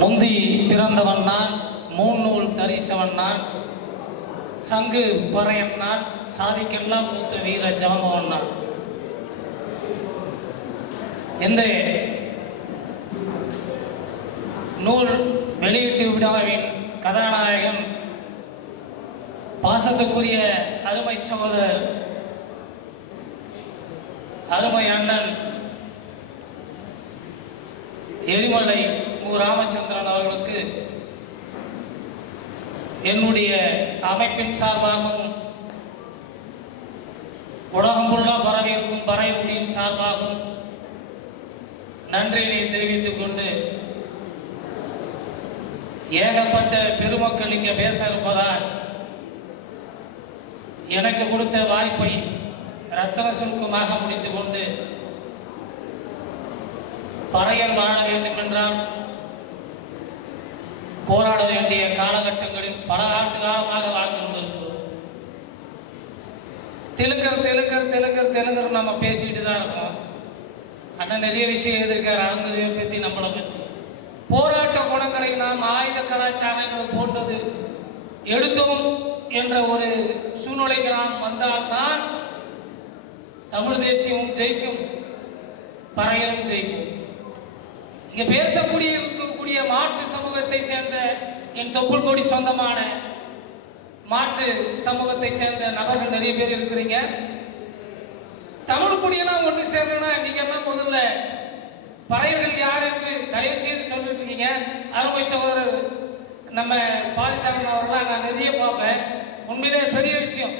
முந்தி பிறந்தவன் நான், மூநூல் தரிசவன் நான், சங்கு பறையன் நான், சாதிக்கெல்லாம் மூத்த வீர ஜாம்பவன் நான். இந்த நூல் வெளியீட்டு விழாவின் கதாநாயகன் பாசத்துக்குரிய அருமை சகோதரர், அருமை அண்ணன் எரிமலை மு. ராமச்சந்திரன் அவர்களுக்கு என்னுடைய அமைப்பின் சார்பாகவும் உலகம் ஃபுல்லாக பரவியிருக்கும் பறையொலியின் சார்பாகவும் நன்றியை தெரிவித்துக் கொண்டு, ஏகப்பட்ட பெருமக்கள் இங்கே பேச இருப்பதால் எனக்கு கொடுத்த வாய்ப்பை ரத்தன சுருக்கமாக முடித்துக் கொண்டு, பறையல் வாழ வேண்டும் என்றால் போராட வேண்டிய காலகட்டங்களில் பல ஆண்டு காலமாக வாழ்ந்து கொண்டிருக்கிறோம். தெலுங்கர் நம்ம பேசிட்டு தான் இருக்கோம். ஆனால் நிறைய விஷயம் எழுதியிருக்காரு அருந்ததியை பற்றி, நம்மளை பற்றி. போராட்ட குணங்களை நாம் ஆயுத கலாச்சாரங்களை போட்டது எடுத்தோம் என்ற ஒரு சூழ்நிலைக்கு நாம் வந்தால்தான் தமிழ் தேசியமும் ஜெயிக்கும், பறையலும் ஜெயிக்கும். இங்க இருக்கக்கூடிய மாற்று சமூகத்தை சேர்ந்த என் தொப்புள் கொடி சொந்தமான மாற்று சமூகத்தை சேர்ந்த நபர்கள் நிறைய பேர் இருக்கிறீங்க. தமிழ் கொடியெல்லாம் ஒன்று சேர்ந்தோம்னா நீங்க என்ன முதல்ல பறையர்கள் யார் என்று தயவு செய்து சொல்லிட்டு இருக்கீங்க. அருமை சகோதரர் நம்ம பாரிசாரன் அவர்களாம் நான் நிறைய பார்ப்பேன். உண்மையிலே பெரிய விஷயம்.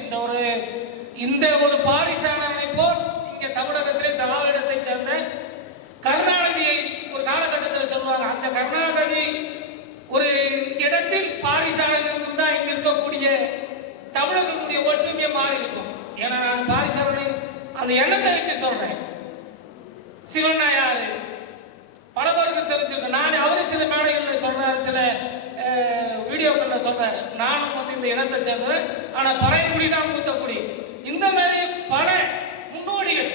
இந்த ஒரு பாரிசாரனை போல் இங்க தமிழகத்திலே திராவிடத்தை சேர்ந்த கருணாநிதியை ஒரு காலகட்டத்தில் சொல்லுவாங்க. அந்த கருணாநிதி ஒரு இடத்தில் பாரிசாரன் இருந்தா இங்க இருக்கக்கூடிய தமிழர்களுடைய ஒற்றுமையை மாறி இருக்கும். ஏன்னா நான் பாரிசாரனை அந்த எண்ணத்தை வச்சு சொல்றேன். சிவண்ணா யாரு பல பேருக்கு தெரிஞ்சிருக்கு. நான் அவரு சில மேடைகளில் சொல்றாரு, சில வீடியோக்களில் சொல்றாரு, நானும் இந்த இனத்தை சேர்ந்தேன், ஆனா பறையக்குடி தான் மூத்தக்குடி. இந்த மாதிரி பல முன்னோடிகள்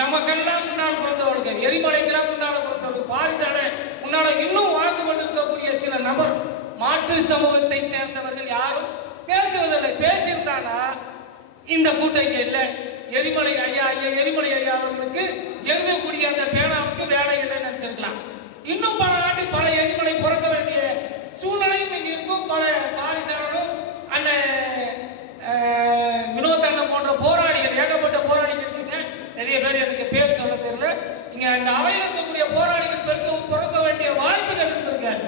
நமக்கெல்லாம் முன்னால் பிறந்தவர்கள், எரிமலைக்கெல்லாம் முன்னால் பிறந்தவர்கள், பாரிசாலை முன்னால இன்னும் வாழ்ந்து கொண்டிருக்கக்கூடிய சில நபர் மாற்று சமூகத்தை சேர்ந்தவர்கள் யாரும் பேசுவதில்லை. பேசியிருந்தானா இந்த கூட்டம் இங்க இல்லை. எரிமலை ஐயா அவர்களுக்கு எழுதக்கூடிய அந்த பேனாவுக்கு வேலை இல்லைன்னு நினைச்சிருக்கலாம். இன்னும் பல ஆண்டு பல எரிமலை பிறக்க வேண்டிய சூழ்நிலையும் இங்க இருக்கும். பல பாரிசாலனும் அண்ணன் வினோத் அண்ணன் போன்ற போராளிகள், ஏகப்பட்ட போராளிகள் இருக்குங்க. நிறைய பேர் எனக்கு பேர் சொல்ல தெரியல. இங்க அந்த அவையில் இருக்கக்கூடிய போராளிகள் பிறக்க வேண்டிய வாய்ப்புகள் இருந்திருக்காது.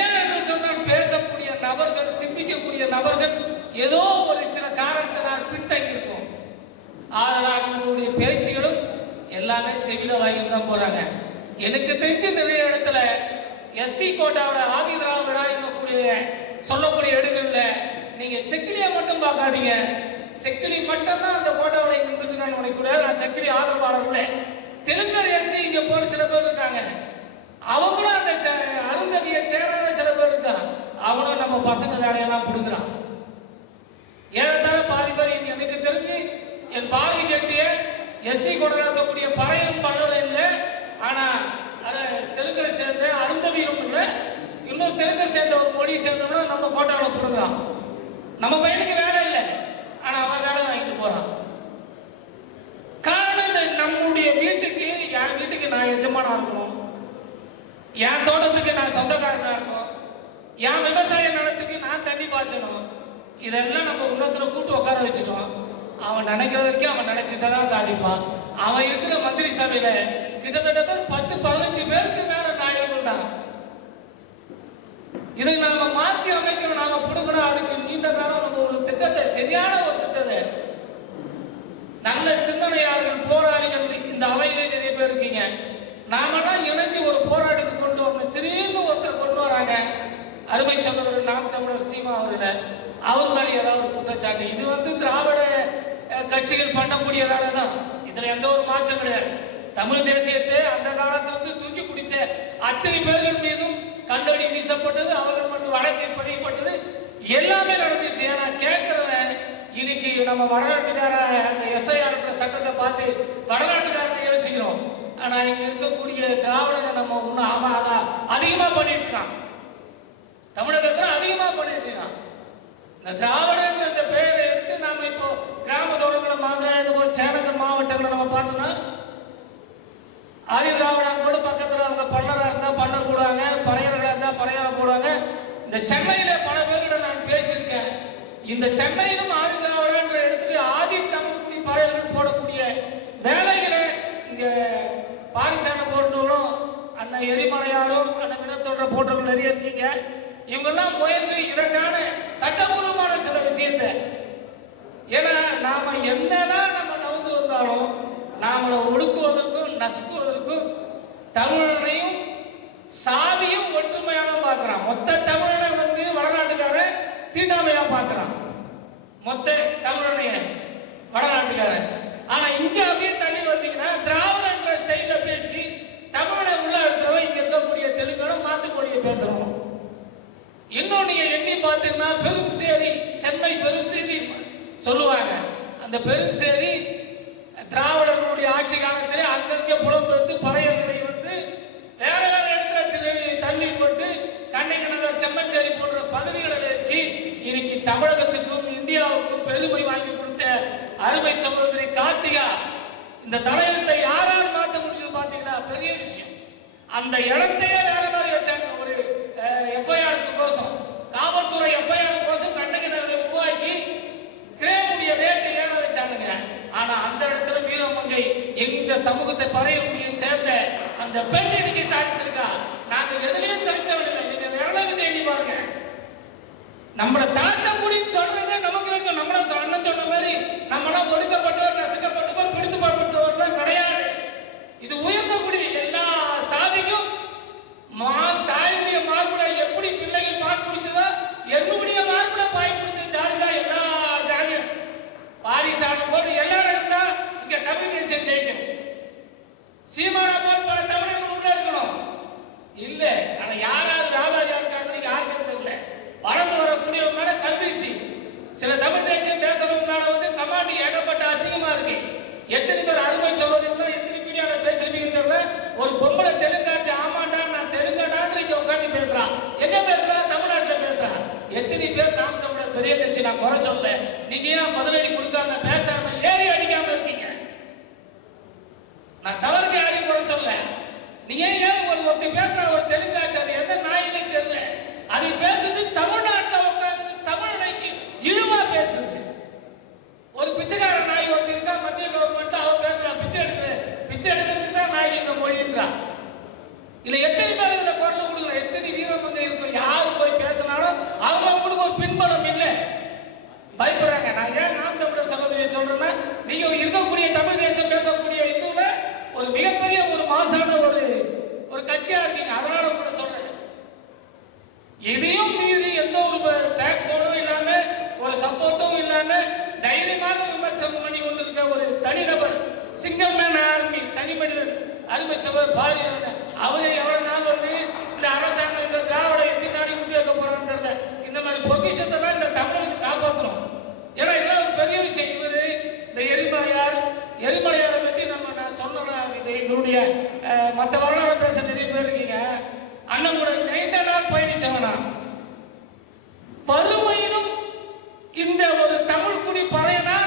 ஏன் என்று சொன்னால் பேசக்கூடிய நபர்கள், சிந்திக்கக்கூடிய நபர்கள் ஏதோ ஒரு சில காரணத்தினால் பின்தங்கி இருக்கும். அதனால் உங்களுடைய பேச்சுகளும் எல்லாமே செவில வாங்கிட்டு தான் போறாங்க. எனக்கு தெரிஞ்சு நிறைய இடத்துல எஸ்சி கோட்டாவோட ஆதி திராவிடா சொல்லக்கூடிய இடங்கள்ல நீங்க செக்கிலியை மட்டும் பார்க்காதீங்க. செக்கிலி மட்டும் தான் அந்த கோட்டாவோட இருந்துட்டு நினைக்கூடாது. நான் செக்கிலி ஆதரவாளர்களே தெலுங்கர் எஸ்சி இங்க போற சில பேர் இருக்காங்க. அவங்களும் அந்த அருந்ததியை சேராத சில பேர் இருக்காங்க. அவனும் நம்ம பசங்க வேலையெல்லாம் கொடுக்குறான். ஏறத்தாழ பாதி பேர் எனக்கு தெரிஞ்சு என் பார்வை கேட்டிய எஸ்சி கோட்டால இருக்கக்கூடிய பறையும் பல்லரும் இல்லை. ஆனா அதை தெலுங்கரை சேர்ந்த அருந்ததியும் இல்லை. இன்னும் தெலுங்கரை சேர்ந்த ஒரு மொழியை சேர்ந்தவங்க நம்ம கோட்டாவில் கொடுக்குறான். நம்ம பையனுக்கு வேலை இல்லை, ஆனா அவன் வேலை வாங்கிட்டு போறான். காரணம் நம்மளுடைய வீட்டுக்கு, என் வீட்டுக்கு நான் எஜமானா இருக்கணும், என் தோட்டத்துக்கு நான் சொந்தக்காரனா இருக்கணும், என் விவசாய நிலத்துக்கு நான் தண்ணி பாய்ச்சணும். இதெல்லாம் நம்ம இன்னொருத்தர கூட்டு உட்கார வச்சுக்கணும். அவன் நினைக்கிற வரைக்கும் அவன் நினைச்சுதான் சாதிப்பான். அவன் இருக்கிற மந்திரி சபையில கிட்டத்தட்ட 10-15 பேருக்கு மேல நாயகர்கள் தான். இதை நாம மாற்றி அமைக்கணும், நாம கொடுக்கணும். அதுக்கு நீண்ட காலம் நம்ம ஒரு திட்டத்தை, சரியான ஒரு திட்டத்தை, நல்ல சிந்தனையாளர்கள், போராளிகள் இந்த அவையிலே நிறைய பேர் இருக்கீங்க. நாமெல்லாம் இணைஞ்சு ஒரு போராட்டத்தை கொண்டு வரணும். சிறின்னு ஒருத்தர் கொண்டு வராங்க, அருமை சகோதரர் நாம் தமிழர் சீமா அவர்கள். அவர் மேலே ஏதாவது ஒரு குற்றச்சாட்டு, இது திராவிட கட்சிகள் பண்ணக்கூடிய வேலை தான். இதுல எந்த ஒரு மாற்றம் கிடையாது. தமிழ் தேசியத்தை அந்த காலத்திலிருந்து தூக்கி பிடிச்ச அத்தனை பேர்கள் மீதும் கண்டடி வீசப்பட்டது, அவர்கள் மட்டும் வழக்கு பதியப்பட்டது, எல்லாமே நடந்துச்சு. ஏன்னா கேட்கிறவன் இன்னைக்கு நம்ம வடநாட்டுக்கார அந்த எஸ்ஐஆர் சட்டத்தை பார்த்து வடநாட்டுக்காரனை யோசிக்கிறோம். ஆனா இங்க இருக்கக்கூடிய திராவிடனை நம்ம ஒன்றும் ஆமாதா அதிகமா பண்ணிட்டு இருக்கான். தமிழகத்துல அதிகமா பண்ணிட்டு இருக்கான். இந்த திராவிடங்கிற இந்த பெயரை எடுத்து நாம இப்போ கிராம தோறுங்களை மாதிரி ஒரு சேலங்கள் மாவட்டங்களை நம்ம பார்த்தோம்னா ஆதி திராவிடம் கூட பக்கத்துல அவங்க பண்ணரா இருந்தா பண்ண போடுவாங்க, பறையர்களா இருந்தா பறையரை போடுவாங்க. இந்த சென்னையில பல பேர்கிட்ட நான் பேசியிருக்கேன். இந்த சென்னையிலும் ஆதி திராவிடன்ற இடத்துல ஆதி தமிழ் குடி பறையர்கள் போடக்கூடிய வேலைகளை இங்க பாரிசான போட்டவங்களும் அண்ணன் எரிமலையாரும் அண்ணன் வினத்தோட போட்டவங்க நிறைய இருக்கீங்க. இவங்கெல்லாம் முயன்று இதற்கான சட்டபூர்வமான சில விஷயத்தை, ஏன்னா நாம என்னதான் நம்ம நவுந்து வந்தாலும் நாமளை ஒடுக்குவதற்கும் நசுக்குவதற்கும் தமிழனையும் சாதியும் ஒற்றுமையான பார்க்கிறான். மொத்த தமிழனை வந்து வடநாட்டுக்காரன் தீண்டாமையா பார்க்கிறான், மொத்த தமிழனைய வடநாட்டுக்காரன். ஆனா இங்க அப்படியே தள்ளி வந்தீங்கன்னா திராவிட ஸ்டைல பேசி தமிழனை உள்ள எடுத்துறவன் இங்க இருக்கக்கூடிய தெலுங்கனும் மாத்து மொழியை பேசுறோம். இன்னும் நீங்க எண்ணி பார்த்தீங்கன்னா பெருஞ்சேரி, சென்னை பெருஞ்சேரி சொல்லுவாங்க. அந்த பெருஞ்சேரி திராவிடர்களுடைய ஆட்சி காலத்திலே அங்கங்கே புலம்பெயர்ந்து பறையர்களை வந்து வேற வேற இடத்துல தள்ளி போட்டு கண்ணகி நகர், செம்மஞ்சேரி போன்ற பகுதிகளை வச்சு இன்னைக்கு தமிழகத்துக்கும் இந்தியாவுக்கும் பெருமை வாங்கி கொடுத்த அருமை சகோதரி கார்த்திகா இந்த தலைவத்தை யாரால் மாற்ற முடிஞ்சது பாத்தீங்கன்னா பெரிய விஷயம். அந்த இடத்தையே வேற மாதிரி வச்சாங்க. ஒரு எஃப்ஐஆர் கோசம், காவல்துறை எஃப்ஐஆர் கோசம் கண்ணகி நகரை உருவாக்கி கிரேமுடைய ரேட்டு ஏற வச்சானுங்க. ஆனா அந்த இடத்துல வீரமங்கை எங்க சமூகத்தை பறைய சேர்ந்த அந்த பெண் இன்னைக்கு சாதிச்சிருக்கா. நாங்க எதுலையும் செலுத்தவில்லை. நீங்க விரலை தேடி பாருங்க. நம்மள தாக்கக்கூடின்னு சொல்றது நமக்கு இருக்கு. நம்மள அண்ணன் சொன்ன மாதிரி நம்மளாம் ஒடுக்கப்பட்டவர், நசுக்கப்பட்டவர், பிடித்து பார்ப்பட்டவர்லாம் கிடையாது. இது உயர்ந்த குடி. எல்லா சாதிக்கும் தாயுடைய மார்புல எப்படி பிள்ளைகள் பால் குடிச்சதோ என்னுடைய மார்புல பாய் குடிச்ச ஜாதிதான் எல்லா ஜாதியும். பாரிசான போது எல்லாரும் இருந்தா இங்க தமிழ் தேசியம் ஜெயிக்கும். சீமான போல் பல தமிழர்கள் உள்ள இருக்கணும் இல்ல. ஆனா யாராவது வியாபாரியா இருக்காங்க யாருக்கும் தெரியல. வளர்ந்து வரக்கூடியவங்க மேல கல்வீசி சில தமிழ் தேசியம் பேசுறவங்க மேல வந்து கமாண்டி ஏகப்பட்ட அசிங்கமா இருக்கு. எத்தனை பேர் அருமை சொல்வதுன்னா எத்தனை மீடியால பேசுறீங்கன்னு தெரியல. ஒரு பொம்பளை தெலுங்காச்சு ஆமாண்டா நான் தெலுங்காடான்னு இங்க உட்காந்து பேசுறான். எங்க பேசுறா? தமிழ்நாட்டுல பேசுறான். எத்தனை பேர் நாம் தமிழர் பெரிய கட்சி நான் குறை சொல்ல, நீங்க ஏன் பதிலடி கொடுக்காம பேசாம ஏறி அடிக்காம இருக்கீங்க? நான் தவறுக்கு யாரையும் குறை சொல்ல. நீங்க ஏன் ஒருத்தி பேசுற ஒரு தெலுங்காச்சு அது எந்த நாயிலே தெரியல. அது பேசுறது தமிழ்நாட்டில் உட்காந்து தமிழ்நாய்க்கு இழிவா பேசுது. ஒரு பிச்சைக்கார நாய் ஒருத்தி இருக்கா, மத்திய கவர்மெண்ட் அவன் பேசுறான் பிச்சை எடுக்கிறதுக்கு தான் நாய் இந்த மொழின்றான். இல்ல எத்தனை பேர் இதுல குரல் கொடுக்குற எத்தனை வீரமங்க இருக்கும். யாரு போய் பேசினாலும் அவங்களுக்கு ஒரு பின்பலம் இல்லை, பயப்படுறாங்க. நான் ஏன் நாம் தமிழர் சகோதரியை சொல்றேன்னா, நீங்க இருக்கக்கூடிய தமிழ் தேசம் பேசக்கூடிய இதுல ஒரு மிகப்பெரிய ஒரு மாசான ஒரு கட்சியா இருக்கீங்க. அதனால கூட சொல்றேன். இதையும் மீறி எந்த ஒரு பேக் போர்டும் இல்லாம ஒரு சப்போர்ட்டும் இல்லாம தைரியமாக விமர்சனம் பண்ணி கொண்டிருக்க ஒரு தனிநபர், சிங்கம் மேன் ஆர்மி, தனி மனிதன் அருமை சகோதரர் பாரி அவரை எவ்வளவு நாள் வந்து இந்த அரசாங்கம் இந்த திராவிட எந்த நாடி கொண்டு வைக்க போறான்னு தெரியல. இந்த மாதிரி பொக்கிஷத்தை தான் இந்த தமிழருக்கு காப்பாற்றணும். ஏன்னா இதெல்லாம் ஒரு பெரிய விஷயம். இவரு இந்த எரிமலையாரை பற்றி நான் சொன்னேன். இது எங்களுடைய மற்ற வரலாறு பேச நிறைய பேர் இருக்கீங்க. அண்ணன் கூட நீண்ட நாள் பயணிச்சவனா வறுமையிலும் இந்த ஒரு தமிழ் குடி பறையனா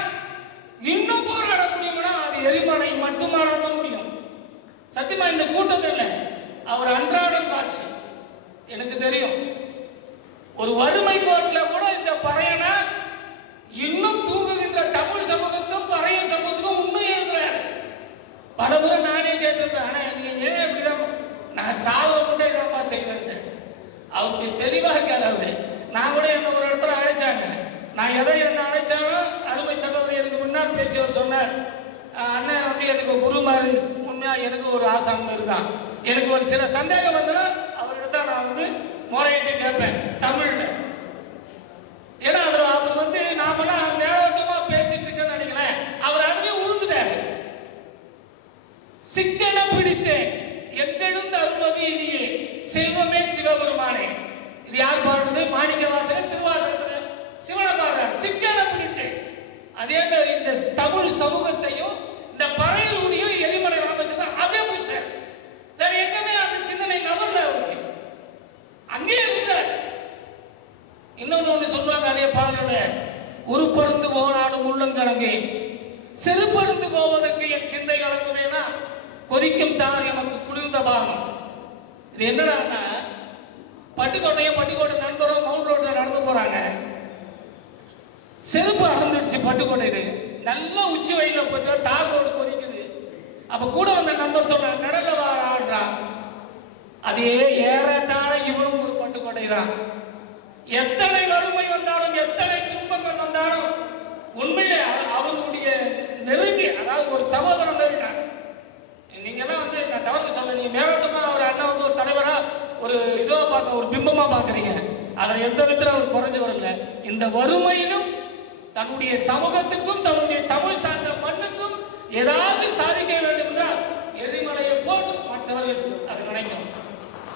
இன்னும் போராடக்கூடியவனா அது எரிமலை மட்டுமானதான் முடியும். சத்தியமா இந்த கூட்டம் இல்லை, அவர் அன்றாடம் காட்சி எனக்கு தெரியும். ஒரு வறுமை கோட்டில கூட இந்த பறையனா இன்னும் தூங்குகின்ற தமிழ் சமூகத்தும் பறைய சமூகத்துக்கும் உண்மை எழுதுறாரு. பல முறை நானே கேட்டிருப்பேன். ஆனா நீங்க ஏன் இப்படிதான் நான் சாவை கொண்டே என்னப்பா செய்வேன். அவருடைய தெளிவாக கேளு. நான் கூட என்ன ஒரு இடத்துல அழைச்சாங்க. நான் எதை என்ன அழைச்சாலும் அருமை சகோதரி எனக்கு முன்னால் பேசியவர் சொன்னார், அண்ணன் வந்து எனக்கு குரு மாதிரி உண்மையா எனக்கு ஒரு ஆசான் இருந்தான். எனக்கு ஒரு சில சந்தேகம் வந்தனா அவர்கிட்ட நான் வந்து முறையிட்டு கேட்பேன் தமிழ்ல. ஏன்னா அவர் வந்து நாமெல்லாம் மேலோட்டமா பேசிட்டு இருக்கேன்னு நினைக்கிறேன். அவர் அதுவே உழுந்துட்டாரு. சிக்கன பிடித்தேன் எங்கெழுந்து அருள்வது இனியே செல்வமே சிவபெருமானே. இது யார் பாடுறது? மாணிக்க வாசகர் திருவாசகத்துல சிவனை பாடுறார். சிக்கன பிடித்தேன். அதே மாதிரி இந்த தமிழ் சமூகத்தையும் இந்த பறையூடியும் எரிமலை ராமச்சந்திரன் அப்படியே முடிச்சார். வேற எங்கேயுமே அந்த சிந்தனை நபர்ல அவருக்கு கலங்குவேன். செருப்பருந்து போவதற்கு என் சிந்தை கலங்குவேனா, கொதிக்கும் தார் எனக்கு குளிர்ந்த பானம். இது என்னடான்னா, பட்டுக்கோட்டை நண்பரும் மவுண்ட் ரோட்ல நடந்து போறாங்க. செருப்பு அகந்துடுச்சு பட்டுக்கோட்டையில. நல்ல உச்சி வெயில போயிட்டு தார் ரோடு கொதிக்குது. அப்ப கூட வந்த நண்பர் சொல்றாங்க, நடல ஆடுறான். அதே ஏறத்தாழ இவனும் ஒரு பட்டுக்கோட்டை தான். எத்தனை வறுமை வந்தாலும், எத்தனை துன்பங்கள் வந்தாலும், உண்மையிலே அவனுடைய நெருங்கி, அதாவது ஒரு சகோதரன் நெருங்கினாங்க. நீங்க எல்லாம் வந்து நான் தவறு சொல்ல, நீங்க மேலோட்டமா ஒரு அண்ணன் வந்து ஒரு தலைவரா ஒரு இதோ பார்க்க, ஒரு பிம்பமா பாக்குறீங்க. அதை எந்த விதத்துல அவர் குறைஞ்சு வரல. இந்த வறுமையிலும் தன்னுடைய சமூகத்துக்கும் தன்னுடைய தமிழ் சார்ந்த மண்ணுக்கும் ஏதாவது சாதிக்க வேண்டும் என்றால் எரிமலையை போட்டு மற்றவர்கள் அது நினைக்கணும்.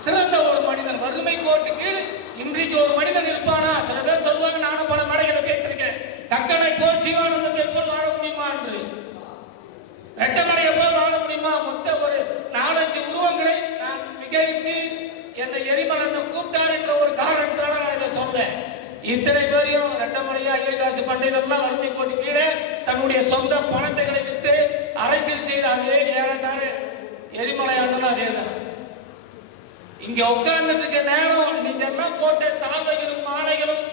சிறந்த ஒரு மனிதன் வறுமை கோட்டு கீழ் இன்றைக்கு ஒரு மனிதன் இருப்பானா? சில பேர் சொல்லுவாங்க, நானும் பல மேடைகளை பேசியிருக்கேன், கக்கனை போல் ஜீவானந்தத்தை போல் வாழ முடியுமா என்று. ரெட்டமலையை போல் வாழ முடியுமா? மொத்த ஒரு 4-5 உருவங்களை நான் மிகைத்து என்னை எரிமலை கூப்பிட்டார் என்ற ஒரு காரணத்தினால நான் இதை சொல்றேன். இத்தனை பேரையும் ரெட்டமலையா, ஐயகாசு பண்டிதெல்லாம் வறுமை கோட்டு கீழே தன்னுடைய சொந்த பணத்தைகளை வித்து அரசியல் செய்த அதே ஏறத்தாழ எரிமலை அண்ணனும் அதே தான். இங்க உட்கார்ந்துட்டு இருக்க நேரம் நீங்க எல்லாம் போட்ட சாலைகளும் மாலைகளும்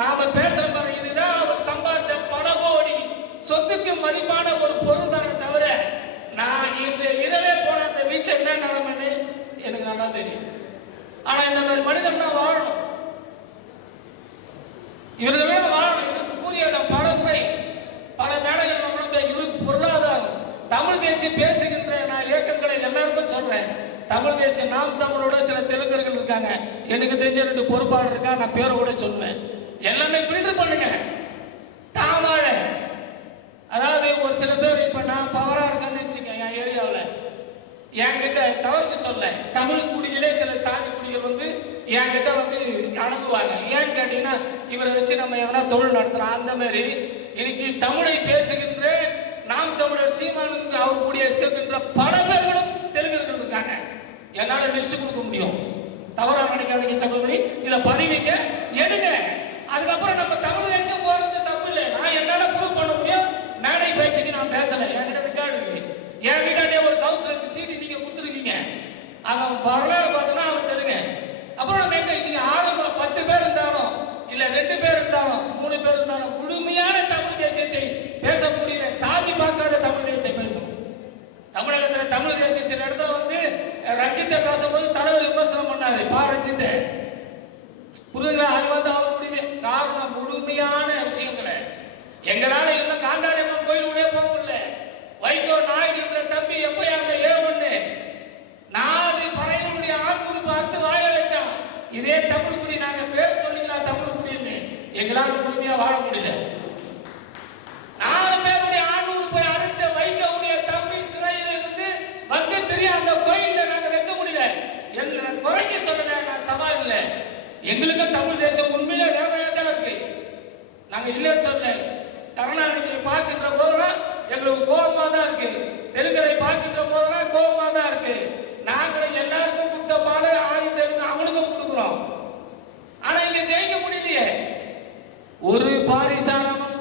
நாம பேசுற மாதிரி இதுதான் அவர் சம்பாதிச்ச பல கோடி சொத்துக்கு மதிப்பான ஒரு பொருள் தானே தவிர, நான் இன்று இரவே போன அந்த வீட்டுல என்ன நிலைமைன்னு எனக்கு நல்லா தெரியும். ஆனா இந்த மாதிரி மனிதன் தான் வாழணும், இவர்களை வாழணும். இதுக்கு கூறிய பல முறை பல மேடைகள் நம்மளும் பேசி, இவருக்கு பொருளாதாரம் தமிழ் தேசிய பேசுகின்ற நான் இயக்கங்களை எல்லாருக்கும் சொல்றேன். தமிழ் தேசிய நாம் தமிழோட சில தெலுங்கர்கள் இருக்காங்க, எனக்கு தெரிஞ்ச 2 பொறுப்பாளர் இருக்கா, நான் பேரோட சொல்லுவேன். எல்லாமே ஃபில்டர் பண்ணுங்க. தாவாழ, அதாவது ஒரு சில பேர் இப்ப நான் பவரா இருக்கேன்னு வச்சுக்கேன் என் ஏரியாவில், என்கிட்ட தவறுக்கு சொல்ல தமிழ் குடிகளே சில சாதி குடிகள் வந்து என்கிட்ட வந்து அணுகுவாங்க. ஏன்னு கேட்டீங்கன்னா, இவரை வச்சு நம்ம எதனா தொழில் நடத்துறோம். அந்த மாதிரி இன்னைக்கு தமிழை பேசுகின்ற நாம் தமிழர் சீமானுக்கு அவர் கூடிய இருக்கின்ற பல பேர்களும் தெலுங்கர்கள் இருக்காங்க. என்னால லிஸ்ட் கொடுக்க முடியும், தவறா நினைக்காதீங்க சகோதரி. இதை பதிவிங்க, எடுங்க. அதுக்கப்புறம் நம்ம தமிழ் தேசம் போறது தப்பு இல்லை. நான் என்னால ப்ரூவ் பண்ண முடியும். மேடை பேச்சுக்கு நான் பேசல, என்கிட்ட ரெக்கார்டு இருக்கு. என் வீட்டாண்டே ஒரு கவுன்சிலருக்கு சீட்டு நீங்க கொடுத்துருக்கீங்க, அவன் வரலாறு பார்த்தோன்னா அவன் தெலுங்க. அப்புறம் நம்ம எங்க நீங்க ஆரம்ப 10 பேர் இருந்தாலும், இல்ல 2 பேர் இருந்தாலும், 3 பேர் இருந்தாலும், முழுமையான தமிழ் தேசியத்தை பேசக்கூடிய சாதி பார்க்காத தமிழ் தேசியம் பேசணும். தமிழகத்துல தமிழ் தேசிய சில இடத்துல வந்து ரஞ்சித்தை பேசும்போது தலைவர் விமர்சனம் பண்ணாரு, பா ரஞ்சித்தை புரியுதுங்களா? அது வந்து அவருடைய காரணம் முழுமையான விஷயங்களை எங்களால இன்னும் காந்தாரியம்மன் கோயில் உள்ளே போக முடியல. வைகோ நாயுடு என்ற தம்பி எப்பயாருந்த A1 4 பறையனுடைய ஆண்குறி பார்த்து வாழ வச்சான். இதே தமிழ் குடி நாங்க பேர் சொல்லிக்கலாம் தமிழ் குடின்னு, எங்களால முழுமையா வாழ முடியல. 4 பேருடைய ஆண்குறி போய் அறுத்த வைகோவுடைய தம்பி சிறையில் இருந்து வந்து தெரிய அந்த கோயில நாங்க வைக்க முடியல. என்ன குறைக்க சொல்லல, நான் சவால் இல்லை. எங்களுக்கு தமிழ் தேசம் உண்மையில வேதனையா தான் இருக்கு. நாங்க இல்லைன்னு சொல்ல, கருணாநிதியை பார்க்கின்ற போதெல்லாம் எங்களுக்கு கோபமா தான் இருக்கு, தெலுங்கரை பார்க்கின்ற போதெல்லாம் கோபமா தான் இருக்கு. நாங்களும் எல்லாருக்கும் கொடுத்த பாட ஆயுதம் அவனுக்கும் கொடுக்குறோம். ஆனா இங்க ஜெயிக்க முடியலையே. ஒரு பாரிசாரனும்,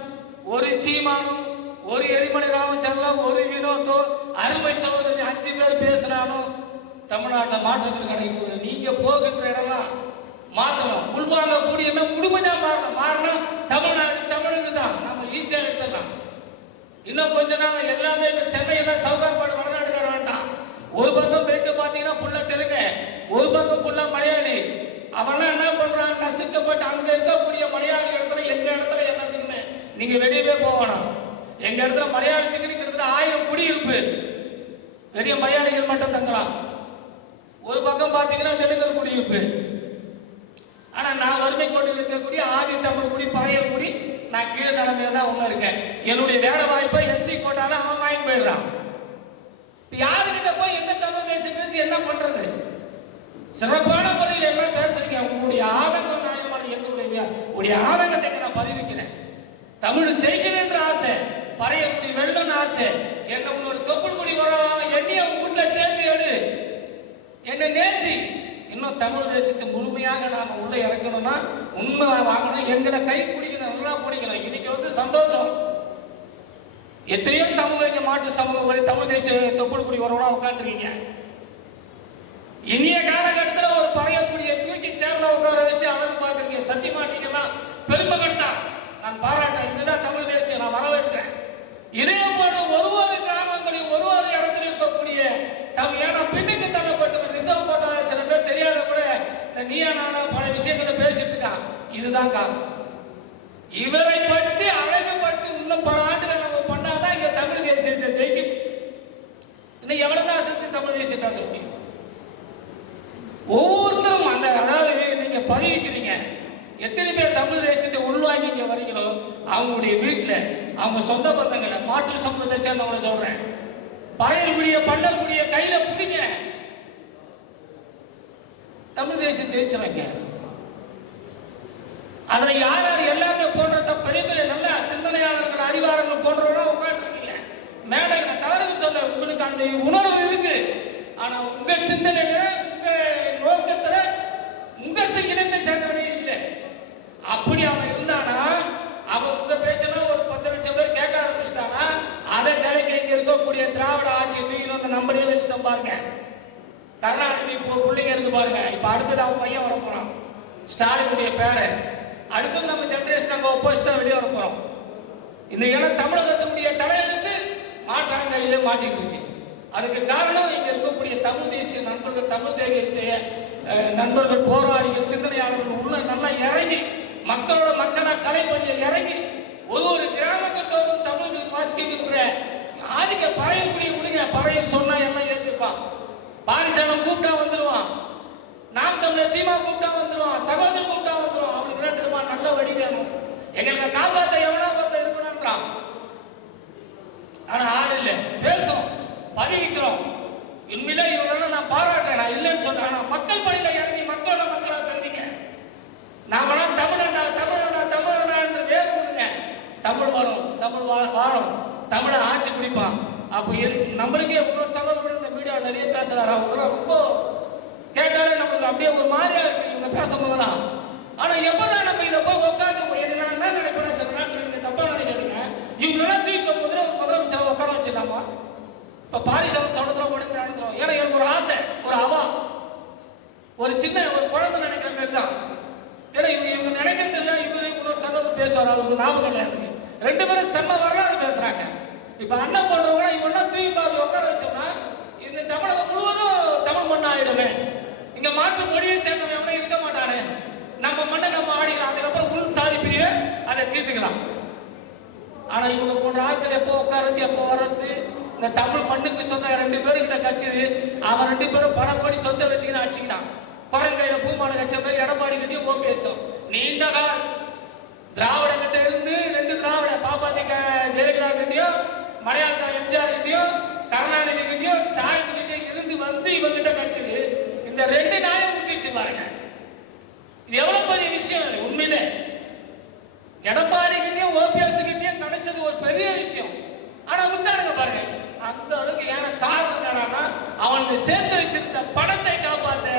ஒரு சீமானும், ஒரு எரிமலை ராமச்சந்திரன், ஒரு வினோத்தோ, அருமை சகோதரி 5 பேர் பேசினாலும் தமிழ்நாட்டில் மாற்றங்கள் கிடைக்கும். நீங்க போகின்ற இடம்லாம் மாற்றணும். உள்வாங்க கூடிய குடும்பம் மாறணும். மாறணும் தமிழ்நாடு தமிழுக்கு தான். நம்ம ஈஸியா எடுத்துடலாம். இன்னும் கொஞ்ச நாள் எல்லாமே சென்னையில சவுகார்பாடு வடநாட்டுக்கார வேண்டாம். ஒரு பக்கம் பெல்ட் பாத்தீங்கன்னா ஃபுல்லா தெலுங்கு, ஒரு பக்கம் ஃபுல்லா மலையாளி. அவனா என்ன பண்றான், நசுக்கப்பட்டு அங்க இருக்கக்கூடிய மலையாளி இடத்துல எங்க இடத்துல எல்லாத்துக்குமே நீங்க வெளியவே போகணும். எங்க இடத்துல மலையாளத்துக்கு கிட்டத்தட்ட 1000 குடியிருப்பு, பெரிய மலையாளிகள் மட்டும் தங்கலாம். ஒரு பக்கம் பாத்தீங்கன்னா தெலுங்கர் குடியிருப்பு. ஆனா நான் வறுமை கோட்டில் இருக்கக்கூடிய ஆதி தமிழ் குடி, பழையர் குடி, நான் கீழே நிலைமையில தான் ஒண்ணு இருக்கேன். என்னுடைய வேலை வாய்ப்பை SC கோட்டால அவன் வாங்கி போயிடுறான். யாருக்கிட்ட போய் என்ன தமிழ் தேசம் பேசி என்ன பண்றது? சிறப்பான முறையில் என்ன பேசுறீங்க? உங்களுடைய ஆதங்கம் நியாயமான, எங்களுடைய ஆதங்கத்தை நான் பதிவிக்கிறேன். தமிழ் ஜெயிக்கணும் என்ற ஆசை, பழைய குடி வெள்ளம் ஆசை, என்ன உன்னோட தொப்புள் குடி வர எண்ணிய வீட்டுல சேர்த்து எடு, என்ன நேசி. இன்னும் தமிழ் தேசத்தை முழுமையாக நாம உள்ள இறக்கணும்னா, உண்மை வாங்கணும், எங்களை கை குடிக்கணும், நல்லா குடிக்கணும். இன்னைக்கு வந்து சந்தோஷம், எத்தனையோ சமூக மாற்று சமூகம் தமிழ் தேசிய தொப்புள்குடி வரவனா உட்காந்துருக்கீங்க. இனிய காலகட்டத்தில் ஒரு பறையக்கூடிய தூக்கி சேர்ல உட்கார விஷயம் அழகு பார்க்குறீங்க. சத்தியமாட்டீங்கன்னா பெருமகட்டா நான் பாராட்டுறேன். இதுதான் தமிழ் தேசியம், நான் வரவேற்கிறேன். இதே போல ஒரு கிராமங்களில் ஒரு இடத்துல இருக்கக்கூடிய ஏன்னா பின்னுக்கு தள்ளப்பட்டு ரிசர்வ் போட்ட சில பேர் தெரியாத கூட இந்த நீயா நானா பல விஷயங்களை பேசிட்டு இருக்கான். இதுதான் காரணம். இவரை பற்றி அழகுபட்டு இன்னும் பல ஆண்டுகள் நம்ம பண்ணாதான் இங்க தமிழ் தேசியத்தை ஜெயிக்கும். இன்னும் எவ்வளவுதான் சக்தி தமிழ் தேசியத்தை சொல்ல முடியும்? ஒவ்வொருத்தரும் அந்த அதாவது நீங்க பதிவிக்கிறீங்க. எத்தனை பேர் தமிழ் தேசியத்தை உள்வாங்கி இங்க வரீங்களோ அவங்களுடைய வீட்டுல அவங்க சொந்த பந்தங்களை மாற்று சமூகத்தை சேர்ந்தவங்களை சொல்றேன், பறையக்கூடிய பண்ணக்கூடிய கையில பிடிங்க. தமிழ் தேசியம் ஜெயிச்சுறாங்க. அதுல யார் யார் எல்லாமே போன்ற பெரிய பெரிய நல்ல சிந்தனையாளர்கள் அறிவாளர்கள் போன்றவங்க உட்காந்துருக்கீங்க. மேடை தவறு சொல்ல உங்களுக்கு அந்த உணர்வு இருக்கு. ஆனா உங்க சிந்தனையில உங்க நோக்கத்துல உங்க இனத்தை சேர்ந்தவனே இல்லை. அப்படி அவன் இருந்தானா அவன் உங்க பேச்செல்லாம் ஒரு 10 லட்சம் பேர் கேட்க ஆரம்பிச்சிட்டானா அதை கிடைக்க இங்க இருக்கக்கூடிய திராவிட ஆட்சி தூக்கி நம்மளே வச்சுட்டோம் பாருங்க. கருணாநிதி இப்போ பிள்ளைங்க இருக்கு பாருங்க. இப்ப அடுத்தது அவன் பையன் வர போறான், ஸ்டாலினுடைய பேரை. அடுத்தது நம்ம ஜெனரேஷன் அங்க ஒப்போசிட்டா வெளியே வர போறோம். இந்த இடம் தமிழகத்தினுடைய தலையெழுத்து மாற்றாங்கையிலே மாட்டிட்டு இருக்கு. அதுக்கு காரணம் இங்க இருக்கக்கூடிய தமிழ் தேசிய நண்பர்கள், தமிழ் தேசிய நண்பர்கள், போராளிகள், சிந்தனையாளர்கள் உள்ள நல்லா இறங்கி மக்களோட மக்களா கலைப்பணியை இறங்கி ஒரு கிராமத்தோறும் தமிழ் வாசிக்கின்ற ஆதிக்க பழையக்கூடிய விடுங்க. பழைய சொன்னா எல்லாம் ஏற்றுப்பான். பாரிசாலம் கூப்பிட்டா வந்துருவான், நாம் தமிழர் சீமா கூப்பிட்டா வந்துருவான், சகோதரர் கூப்பிட்டா வந்துருவான். அவனுக்கு என்ன தெரியுமா? நல்ல வழி வேணும், எங்களுக்கு காப்பாத்த எவனா ஒருத்தர் இருக்கணும்ன்றான். ஆனா ஆள் இல்லை, பேசும், பதிவிக்கிறோம். உண்மையிலே இவங்கள நான் பாராட்டுறேன், நான் இல்லைன்னு சொல்றேன். ஆனா மக்கள் பணியில இறங்கி மக்களோட மக்களா சந்திங்க. நாம தமிழண்டா தமிழண்டா தமிழண்டா என்று வேறு கொடுங்க. தமிழ் வரும், தமிழ் வாழும், தமிழை ஆட்சி பிடிப்பான். அப்போ நம்மளுக்கே இன்னொரு சகோதரர் இந்த மீடியா நிறைய பேசுறாரு. அவங்க ரொம்ப கேட்டாலே நம்மளுக்கு அப்படியே ஒரு மாதிரியா இருக்கு இவங்க பேசும்போதுதான். ஆனா எப்பதான் நம்ம இதை போய் உட்காந்து நான் என்ன நினைப்பேன், சில நேரத்தில் நீங்க தப்பா நினைக்கிறீங்க. இவங்களெல்லாம் தூக்கி முதல்ல ஒரு முதலமைச்சர் உட்கார வச்சிடலாமா? இப்ப பாரிசாலம் தொடர்ந்து உடனே நடந்துடும். ஏன்னா எனக்கு ஒரு ஆசை, ஒரு அவா, ஒரு சின்ன ஒரு குழந்தை நினைக்கிற மாதிரி தான். ஏன்னா இவங்க நினைக்கிறது இல்லை. இவரு இன்னொரு சகோதரர் பேசுவார், அவருக்கு ஞாபகம் இல்லை எனக்கு. 2 பேரும் செம்ம வரலாறு பேசுறாங்க. இப்ப அண்ணன் போன்றவங்க இவங்க தூக்கி பாரு உட்கார வச்சோம்னா இந்த தமிழகம் முழுவதும் தமிழ் மண்ணு ஆயிடுமே. இங்க மாற்று மொழியை சேர்ந்தவன் எவனும் இருக்க மாட்டானே. நம்ம மண்ணை நம்ம ஆடிக்கலாம், அதுக்கப்புறம் உள் சாதி பிரிவை அதை தீர்த்துக்கலாம். ஆனா இவங்க போன்ற ஆட்கள் எப்போ உட்காருது எப்போ வர்றது, இந்த தமிழ் மண்ணுக்கு சொந்த 2 பேருக்கிட்ட கட்சிது. அவன் 2 பேரும் பணம் கோடி சொந்த வச்சுக்கிட்டு அடிச்சுக்கிட்டான். குரங்கையில பூமான கட்சி போய் எடப்பாடி கிட்டையும் ஓபிஎஸும் நீண்ட காலம் திராவிட கிட்ட இருந்து 2 திராவிட பாப்பாத்திக ஜெயலலிதா கிட்டையும் மலையாள எம்ஜிஆர் கிட்டையும் கருணாநிதி கிட்டையும் ஸ்டாலின் கிட்டையும் இருந்து வந்து இவங்கிட்ட கட்சிது. இந்த 2 நாயம் முடிச்சு பாருங்க. இது எவ்வளவு பெரிய விஷயம் உண்மையிலே. எடப்பாடி கிட்டையும் ஓபிஎஸ் கிட்டையும் கிடைச்சது ஒரு பெரிய விஷயம். ஆனா விட்டானுங்க பாருங்க அந்த அளவுக்கு. ஏன்னா காரணம் என்னன்னா அவனுக்கு சேர்த்து வச்சிருந்த பணத்தை காப்பாத்த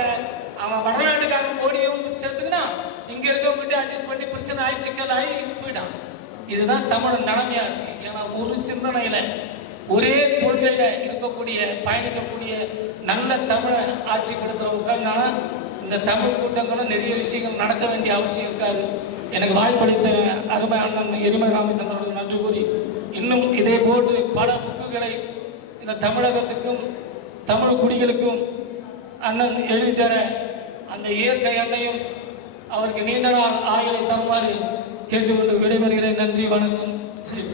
அவன் வடநாட்டுக்காக மோடியும் சேர்த்துக்கினா இங்க இருக்கவங்க அட்ஜஸ்ட் பண்ணி பிரச்சனை ஆகி சிக்கல் ஆகி போயிட்டான். இதுதான் தமிழ் நிலைமையா இருக்கு. ஏன்னா ஒரு சிந்தனையில ஒரே கொள்கையில இருக்கக்கூடிய பயணிக்கக்கூடிய நல்ல தமிழை ஆட்சி படுத்துற உட்கார்ந்தானா இந்த தமிழ் கூட்டங்களும் நிறைய விஷயங்கள் நடக்க வேண்டிய அவசியம் இருக்காது. எனக்கு வாய்ப்பளித்த அருமை அண்ணன் எரிமலை ராமச்சந்திரனுக்கு நன்றி கூறி இன்னும் இதே போன்று பல புக்குகளை இந்த தமிழகத்துக்கும் தமிழ் குடிகளுக்கும் அண்ணன் எழுதி தர அந்த இயற்கை அன்னையும் அவருக்கு நீண்ட நாள் ஆயுளை தருமாறு கேட்டுக்கொண்டு விடைபெறுகிறேன். நன்றி, வணக்கம். சரி.